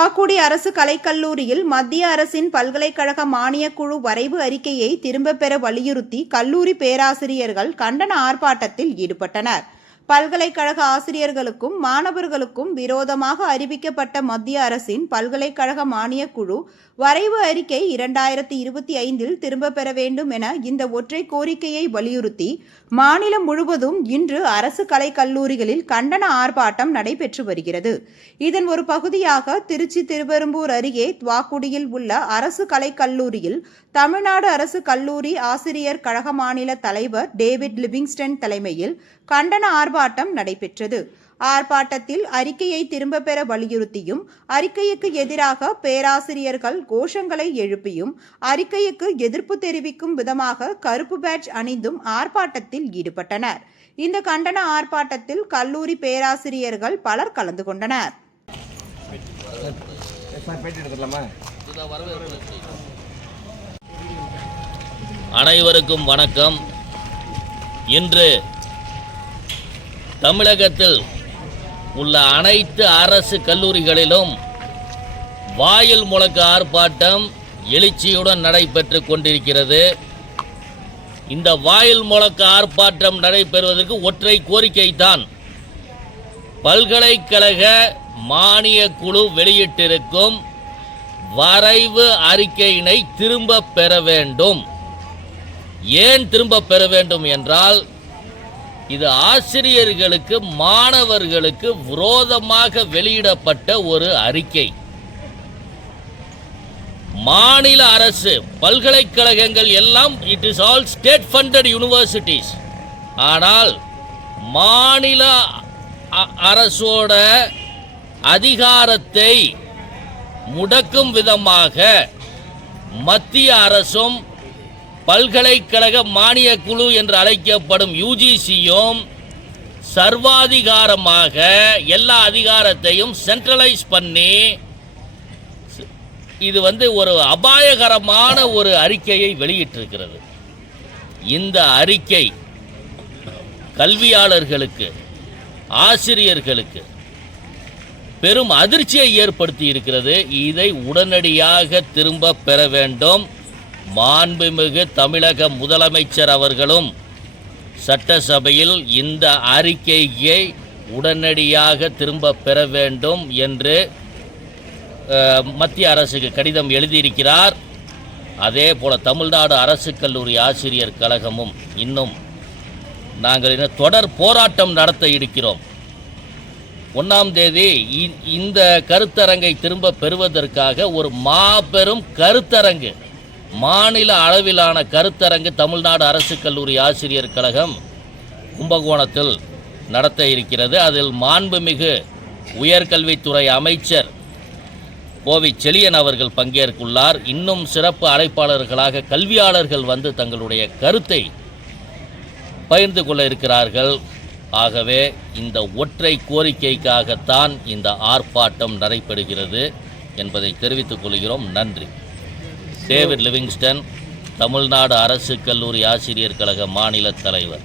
துவாக்குடி அரசு கலைக்கல்லூரியில் மத்திய அரசின் பல்கலைக்கழக மானியக் குழு வரைவு அறிக்கையை திரும்பப் பெற வலியுறுத்தி கல்லூரி பேராசிரியர்கள் கண்டன ஆர்ப்பாட்டத்தில் ஈடுபட்டனர். பல்கலைக்கழக ஆசிரியர்களுக்கும் மாணவர்களுக்கும் விரோதமாக அறிவிக்கப்பட்ட மத்திய அரசின் பல்கலைக்கழக மானியக் குழு வரைவு அறிக்கை இரண்டாயிரத்தி இருபத்தி ஐந்தில் திரும்பப் பெற வேண்டும் என இந்த ஒற்றை கோரிக்கையை வலியுறுத்தி மாநிலம் முழுவதும் இன்று அரசு கலைக் கல்லூரிகளில் கண்டன ஆர்ப்பாட்டம் நடைபெற்று வருகிறது. இதன் ஒரு பகுதியாக திருச்சி திருவெரும்பூர் அருகே துவாக்குடியில் உள்ள அரசு கலைக் கல்லூரியில் தமிழ்நாடு அரசு கல்லூரி ஆசிரியர் கழக மாநில தலைவர் டேவிட் லிவிங்ஸ்டன் தலைமையில் கண்டன ஆர்ப்பாட்டம் நடைபெற்றது. ஆர்ப்பாட்டத்தில் அறிக்கையை திரும்பப் பெற வலியுறுத்தியும் அறிக்கைக்கு எதிராக பேராசிரியர்கள் கோஷங்களை எழுப்பியும் அறிக்கைக்கு எதிர்ப்பு தெரிவிக்கும் விதமாக கருப்பு பேட்ச் அணிந்தும் ஆர்ப்பாட்டத்தில் ஈடுபட்டனர். இந்த கண்டன ஆர்ப்பாட்டத்தில் கல்லூரி பேராசிரியர்கள் பலர் கலந்து கொண்டனர். அனைவருக்கும் வணக்கம். இன்று தமிழகத்தில் உள்ள அனைத்து அரசு கல்லூரிகளிலும் வாயில் முழக்க ஆர்ப்பாட்டம் எழுச்சியுடன் நடைபெற்று கொண்டிருக்கிறது. இந்த வாயில் முழக்க ஆர்ப்பாட்டம் நடைபெறுவதற்கு ஒற்றை கோரிக்கை தான் பல்கலைக்கழக மானிய குழு வெளியிட்டிருக்கும் வரைவு அறிக்கையினை திரும்ப பெற வேண்டும். ஏன் திரும்ப பெற வேண்டும் என்றால் இது ஆசிரியர்களுக்கு மாணவர்களுக்கு விரோதமாக வெளியிடப்பட்ட ஒரு அறிக்கை. மாநில அரசு பல்கலைக்கழகங்கள் எல்லாம் it is all state funded universities ஆனால் மாநில அரசோட அதிகாரத்தை முடக்கும் விதமாக மத்திய அரசும் பல்கலைக்கழக மானியக் குழு என்று அழைக்கப்படும் யூஜிசியும் சர்வாதிகாரமாக எல்லா அதிகாரத்தையும் சென்ட்ரலைஸ் பண்ணி இது வந்து ஒரு அபாயகரமான ஒரு அறிக்கையை வெளியிட்டிருக்கிறது. இந்த அறிக்கை கல்வியாளர்களுக்கு ஆசிரியர்களுக்கு பெரும் அதிர்ச்சியை ஏற்படுத்தி இருக்கிறது. இதை உடனடியாக திரும்ப பெற வேண்டும். மாண்புமிகு தமிழக முதலமைச்சர் அவர்களும் சட்டசபையில் இந்த அறிக்கையை உடனடியாக திரும்ப பெற வேண்டும் என்று மத்திய அரசுக்கு கடிதம் எழுதியிருக்கிறார். அதே போல் தமிழ்நாடு அரசு கல்லூரி ஆசிரியர் கழகமும் இன்னும் நாங்கள் இன்னும் தொடர் போராட்டம் நடத்த இருக்கிறோம். ஒன்றாம் தேதி இந்த கருத்தரங்கை திரும்ப பெறுவதற்காக ஒரு மாபெரும் கருத்தரங்கு மாநில அளவிலான கருத்தரங்கு தமிழ்நாடு அரசு கல்லூரி ஆசிரியர் கழகம் கும்பகோணத்தில் நடத்த இருக்கிறது. அதில் மாண்புமிகு உயர்கல்வித்துறை அமைச்சர் கோவை செழியன் அவர்கள் பங்கேற்குள்ளார். இன்னும் சிறப்பு அழைப்பாளர்களாக கல்வியாளர்கள் வந்து தங்களுடைய கருத்தை பகிர்ந்து கொள்ள இருக்கிறார்கள். ஆகவே இந்த ஒற்றை கோரிக்கைக்காகத்தான் இந்த ஆர்ப்பாட்டம் நடைபெறுகிறது என்பதை தெரிவித்துக் கொள்கிறோம். நன்றி. டேவிட் லிவிங்ஸ்டன் தமிழ்நாடு அரசு கல்லூரி ஆசிரியர் கழக மாநில தலைவர்.